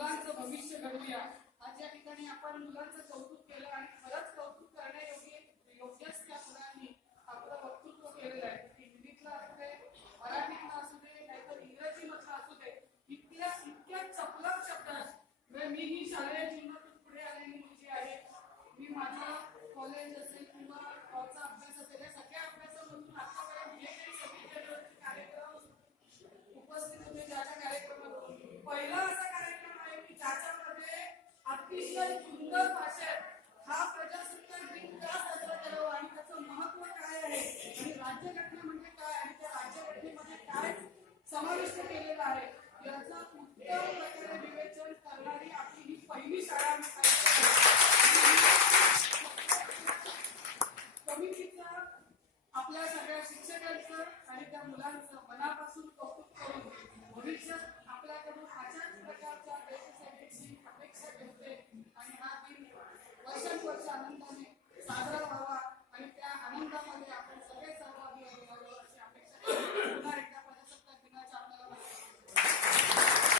मुलांचं भविष्य घडवूया. आज या ठिकाणी आपण मुलांचं कौतुक केलं आणि खरंच कौतुक करण्यायोग्यच त्या मुलांनी आपलं वक्तृत्व केलेलं आहे. हिंदीतलं असू दे, मराठीतलं असू दे, नाहीतर इंग्रजीमधलं असू दे, इतक्या चपलक शब्दात मीही शालेय जीवनातून पुढे आलेली मुलगी आहे. मी माझा कॉलेज असेल किंवा अभ्यास असेल या सगळ्या अभ्यासामधून आतापर्यंत जे काही सगळे कार्यक्रम उपस्थित होते ज्या कार्यक्रमातून पहिला असा कार्यक्रम आहे की ज्याच्यामध्ये अतिशय सुंदर भाषेत हा प्रजासत्ताक दिन का साजरा करावा आणि त्याचं महत्व काय आहे आणि राज्यघटना म्हणजे काय आणि त्या राज्यघटनेमध्ये काय समाविष्ट केलेलं आहे याचा उत्तम प्रकारे विवेचन करणारी आपली ही पहिली शाळा समितीचा आपल्या सगळ्या शिक्षकांचं आणि त्या मुलांचं